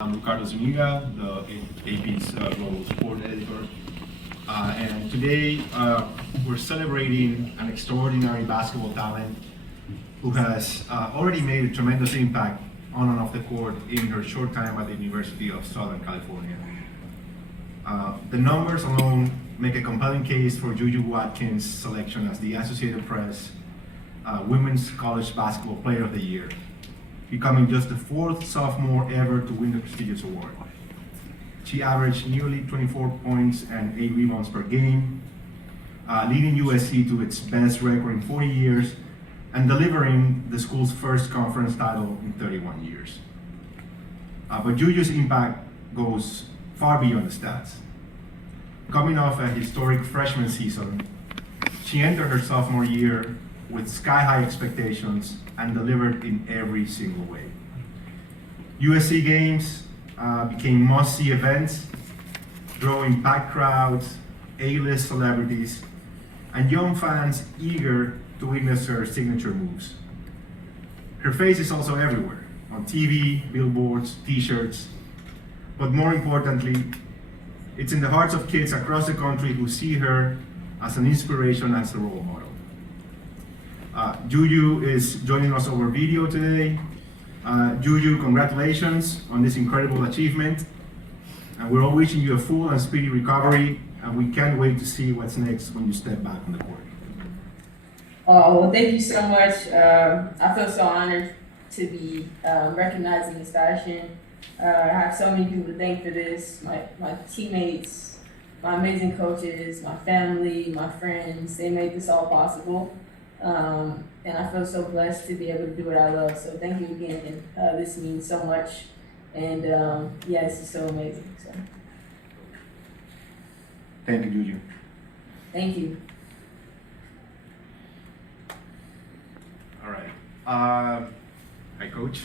I'm Ricardo Zuniga, the AP's Global Sport Editor. And today we're celebrating an extraordinary basketball talent who has already made a tremendous impact on and off the court in her short time at the University of Southern California. The numbers alone make a compelling case for JuJu Watkins' selection as the Associated Press Women's College Basketball Player of the Year, becoming just the fourth sophomore ever to win the prestigious award. She averaged nearly 24 points and 8 rebounds per game, leading USC to its best record in 40 years and delivering the school's first conference title in 31 years. But JuJu's impact goes far beyond the stats. Coming off a historic freshman season, she entered her sophomore year with sky-high expectations and delivered in every single way. USC games became must-see events, drawing packed crowds, A-list celebrities, and young fans eager to witness her signature moves. Her face is also everywhere, on TV, billboards, t-shirts, but more importantly, it's in the hearts of kids across the country who see her as an inspiration, as a role model. JuJu is joining us over video today. JuJu, congratulations on this incredible achievement. And we're all wishing you a full and speedy recovery, and we can't wait to see what's next when you step back on the court. Well, thank you so much. I feel so honored to be recognized in this fashion. I have so many people to thank for this, my teammates, my amazing coaches, my family, my friends. They made this all possible. And I feel so blessed to be able to do what I love. So thank you again. And this means so much. And yeah, this is so amazing. So. Thank you, JuJu. Thank you. All right. Hi, Coach.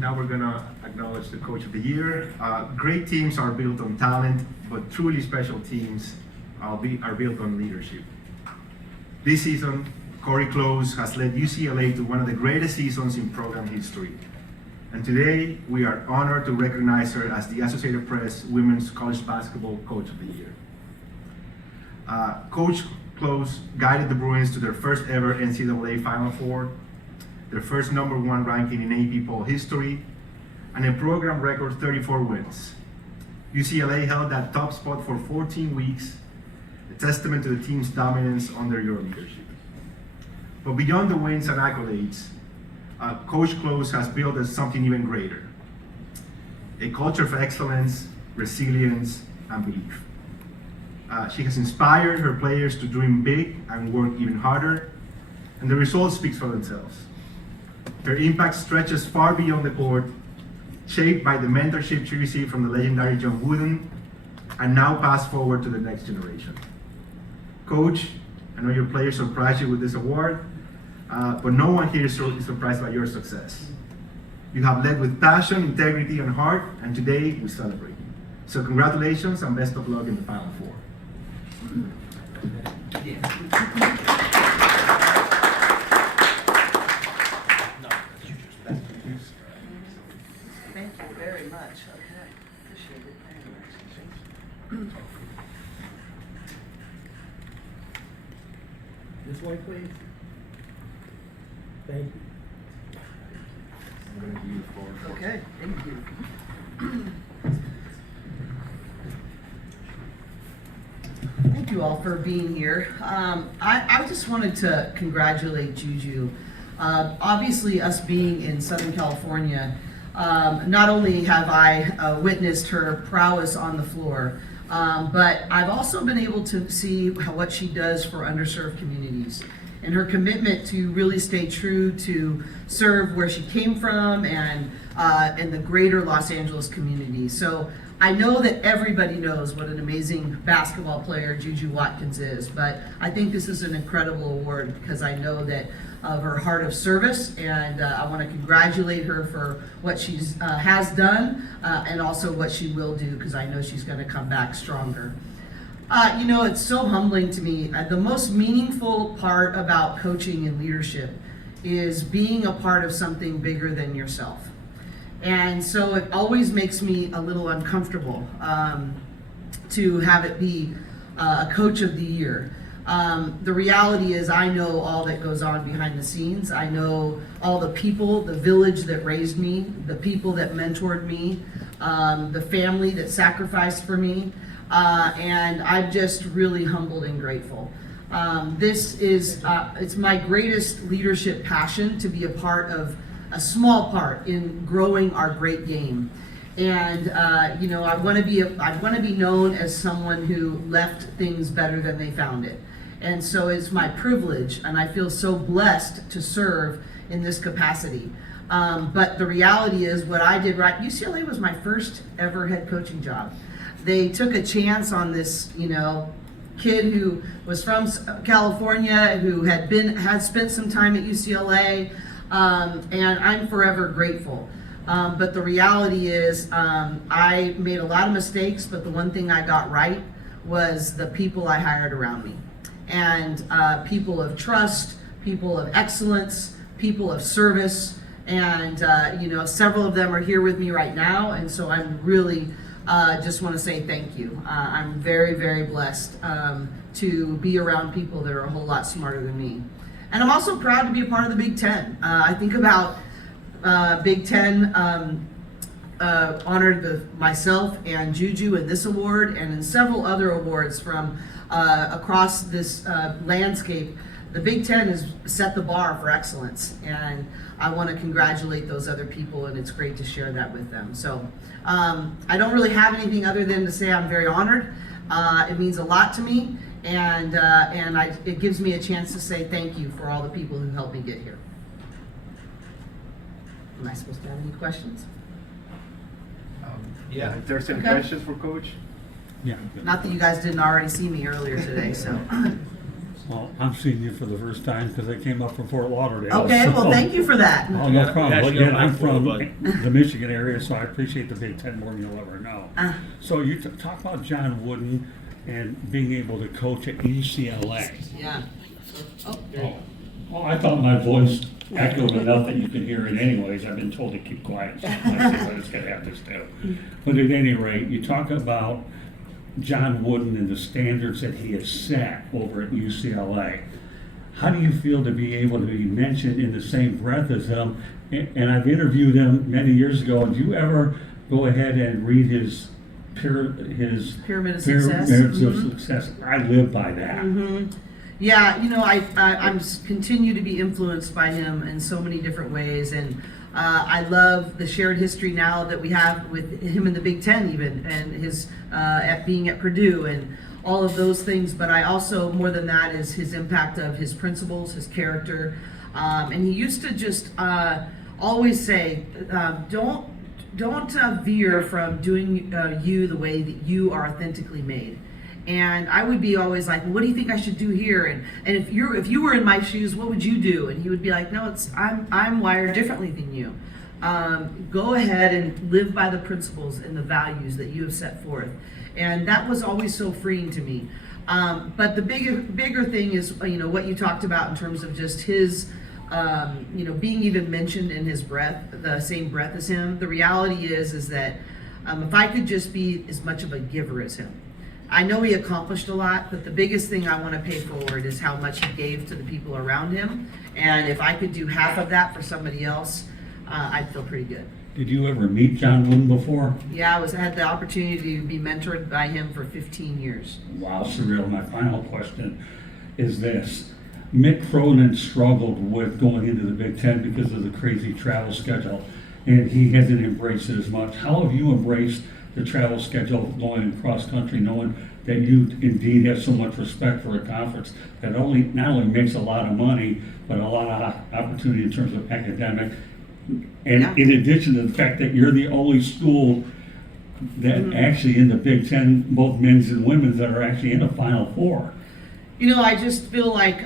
Now we're gonna acknowledge the Coach of the Year. Great teams are built on talent, but truly special teams are built on leadership. This season, Cori has led UCLA to one of the greatest seasons in program history. And today, we are honored to recognize her as the Associated Press Women's College Basketball Coach of the Year. Coach Close guided the Bruins to their first ever NCAA Final Four, their first #1 ranking in AP poll history, and a program record 34 wins. UCLA held that top spot for 14 weeks, a testament to the team's dominance under your leadership. But beyond the wins and accolades, Coach Close has built something even greater: a culture of excellence, resilience, and belief. She has inspired her players to dream big and work even harder, and the results speak for themselves. Her impact stretches far beyond the court, shaped by the mentorship she received from the legendary John Wooden, and now passed forward to the next generation. Coach, I know your players surprised you with this award, but no one here is surprised by your success. You have led with passion, integrity, and heart, and today we celebrate. So congratulations and best of luck in the Final Four. Thank you very much. Okay, appreciate it very much. This way, please. Thank you. I'm going to give you the floor. Okay, thank you. Thank you all for being here. I just wanted to congratulate JuJu. Obviously, us being in Southern California, not only have I witnessed her prowess on the floor, but I've also been able to see what she does for underserved communities and her commitment to really stay true to serve where she came from and the greater Los Angeles community. So I know that everybody knows what an amazing basketball player JuJu Watkins is, but I think this is an incredible award because I know that of her heart of service, and I want to congratulate her for what she has done and also what she will do, because I know she's going to come back stronger. You know, it's so humbling to me. The most meaningful part about coaching and leadership is being a part of something bigger than yourself. And so it always makes me a little uncomfortable to have it be a coach of the year. The reality is I know all that goes on behind the scenes. I know all the people, the village that raised me, the people that mentored me, the family that sacrificed for me, and I'm just really humbled and grateful. This is, it's my greatest leadership passion to be a part of, a small part in growing our great game. And you know, I want to be known as someone who left things better than they found it. And so it's my privilege, and I feel so blessed to serve in this capacity. But the reality is, what I did right, UCLA was my first ever head coaching job. They took a chance on this, you know, kid who was from California, who had spent some time at UCLA, and I'm forever grateful. But the reality is, I made a lot of mistakes, but the one thing I got right was the people I hired around me. And people of trust, people of excellence, people of service, and you know, several of them are here with me right now, and so I'm really just want to say thank you. I'm very, very blessed to be around people that are a whole lot smarter than me. And I'm also proud to be a part of the Big Ten. I think about Big Ten honored myself and JuJu in this award and in several other awards from across this landscape. The Big Ten has set the bar for excellence, and I want to congratulate those other people, and it's great to share that with them. So I don't really have anything other than to say I'm very honored. It means a lot to me, and it gives me a chance to say thank you for all the people who helped me get here. Am I supposed to have any questions? Yeah. If there's any Okay. questions for Coach? Yeah. Not that you guys didn't already see me earlier today, so. Well, I'm seeing you for the first time because I came up from Fort Lauderdale. Okay, well, so- thank you for that. Oh, no problem. But Actually, again, I'm I'm from full, the Michigan area, so I appreciate the Big Ten more than you'll ever know. So you talk about John Wooden and being able to coach at UCLA. Yeah. Oh, Oh, I thought my voice echoed enough that you can hear it anyways. I've been told to keep quiet, so I just gotta have this too. But at any rate, you talk about John Wooden and the standards that he has set over at UCLA. How do you feel to be able to be mentioned in the same breath as him? And I've interviewed him many years ago. Did you ever go ahead and read his Pyramid of Success? Pyramids of Success? I live by that. Yeah, you know, I'm continue to be influenced by him in so many different ways, and I love the shared history now that we have with him in the Big Ten, even, and his at being at Purdue and all of those things. But I also, more than that, is his impact of his principles, his character, and he used to just always say, don't veer from doing you the way that you are authentically made. And I would be always like, well, what do you think I should do here? And if you were in my shoes, what would you do? And he would be like, no, I'm wired differently than you. Go ahead and live by the principles and the values that you have set forth. And that was always so freeing to me. But the bigger thing is, you know, what you talked about in terms of just his, you know, being even mentioned in his breath, the same breath as him. The reality is that if I could just be as much of a giver as him. I know he accomplished a lot, but the biggest thing I want to pay forward is how much he gave to the people around him. And if I could do half of that for somebody else, I'd feel pretty good. Did you ever meet John Wooden before? Yeah, I had the opportunity to be mentored by him for 15 years. Wow, surreal. My final question is this. Mick Cronin struggled with going into the Big Ten because of the crazy travel schedule, and he hasn't embraced it as much. How have you embraced the travel schedule going across country, knowing that you indeed have so much respect for a conference that not only makes a lot of money, but a lot of opportunity in terms of academic, and Yeah. in addition to the fact that you're the only school that actually in the Big Ten, both men's and women's, that are actually in a Final Four. You know, I just feel like,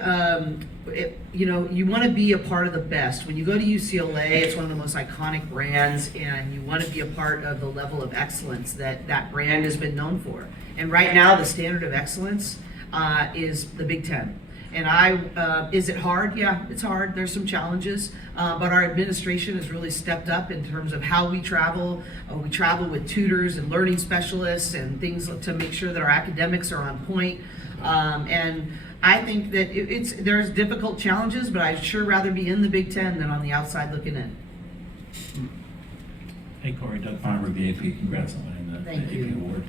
you know, you want to be a part of the best. When you go to UCLA, it's one of the most iconic brands, and you want to be a part of the level of excellence that brand has been known for. And right now, the standard of excellence is the Big Ten. Is it hard? Yeah, it's hard. There's some challenges, but our administration has really stepped up in terms of how we travel. We travel with tutors and learning specialists and things to make sure that our academics are on point. And I think that there's difficult challenges, but I'd sure rather be in the Big Ten than on the outside looking in. Hey Cori, Doug Farmer, the AP. Congrats on winning the Thank AP you. award.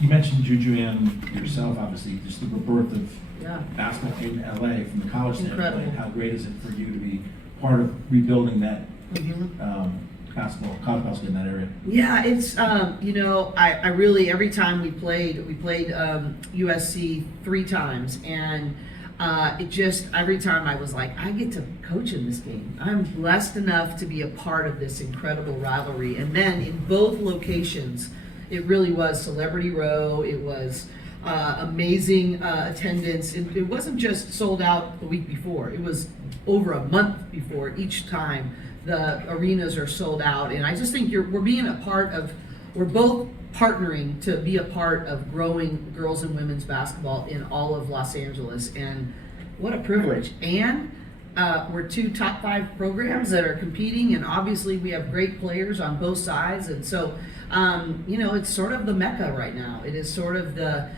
You mentioned JuJu and yourself, obviously, just the rebirth of Yeah. basketball in LA from the college Incredible. standpoint. How great is it for you to be part of rebuilding that Mhm. college basketball in that area? Yeah, it's I really every time we played USC 3 times, and it just every time I was like, I get to coach in this game. I'm blessed enough to be a part of this incredible rivalry. And then in both locations, it really was Celebrity Row. It was amazing attendance. It wasn't just sold out the week before. It was over a month before each time the arenas are sold out. And I just think we're both partnering to be a part of growing girls and women's basketball in all of Los Angeles. And what a privilege. And we're 2 top 5 programs that are competing, and obviously we have great players on both sides. And so, it's sort of the mecca right now. It is sort of the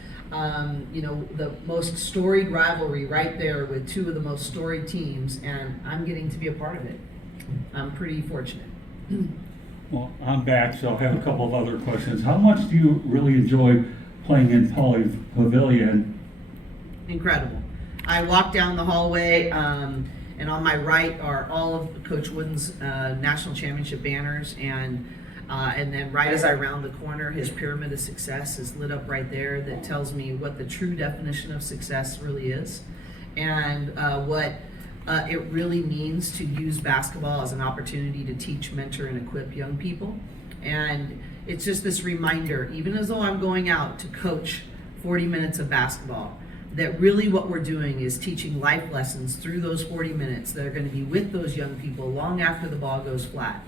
most storied rivalry right there with 2 of the most storied teams, and I'm getting to be a part of it. I'm pretty fortunate. Well, I'm back, so I have a couple of other questions. How much do you really enjoy playing in Pauley Pavilion? Incredible. I walk down the hallway, and on my right are all of Coach Wooden's national championship banners, and then right as I round the corner, his pyramid of success is lit up right there. That tells me what the true definition of success really is, and what it really means to use basketball as an opportunity to teach, mentor, and equip young people. And it's just this reminder, even as though I'm going out to coach 40 minutes of basketball, that really what we're doing is teaching life lessons through those 40 minutes that are going to be with those young people long after the ball goes flat.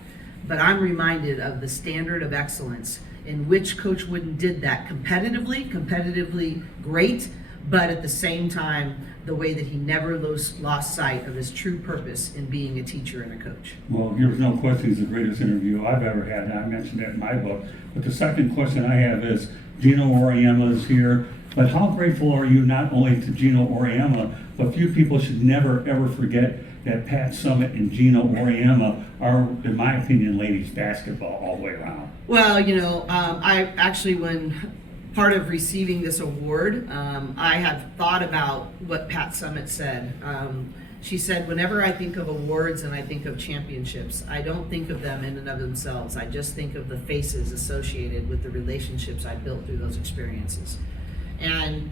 But I'm reminded of the standard of excellence in which Coach Wooden did that competitively great, but at the same time, the way that he never lost sight of his true purpose in being a teacher and a coach. Well, there's no question he's the greatest interview I've ever had, and I mentioned that in my book. But the second question I have is, Gino Auriemma is here, but how grateful are you not only to Gino Auriemma, but few people should never ever forget that Pat Summitt and Gino Auriemma are, in my opinion, ladies basketball all the way around. Well, I actually, when part of receiving this award, I have thought about what Pat Summitt said. She said, whenever I think of awards and I think of championships, I don't think of them in and of themselves. I just think of the faces associated with the relationships I built through those experiences. And,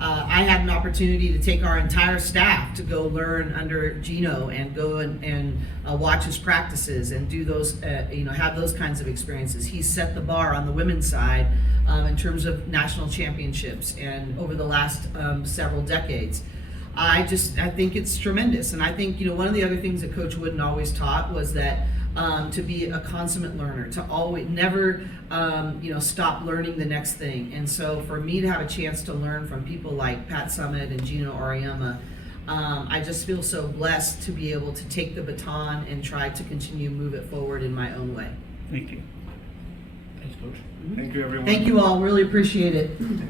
I had an opportunity to take our entire staff to go learn under Gino and go and watch his practices and do those, have those kinds of experiences. He set the bar on the women's side in terms of national championships and over the last several decades. I think it's tremendous. And I think, one of the other things that Coach Wooden always taught was that to be a consummate learner, to always never stop learning the next thing. And so for me to have a chance to learn from people like Pat Summitt and Gino Auriemma, I just feel so blessed to be able to take the baton and try to continue to move it forward in my own way. Thank you. Thanks, Coach. Thank you, everyone. Thank you all, really appreciate it. Thank you, Coach.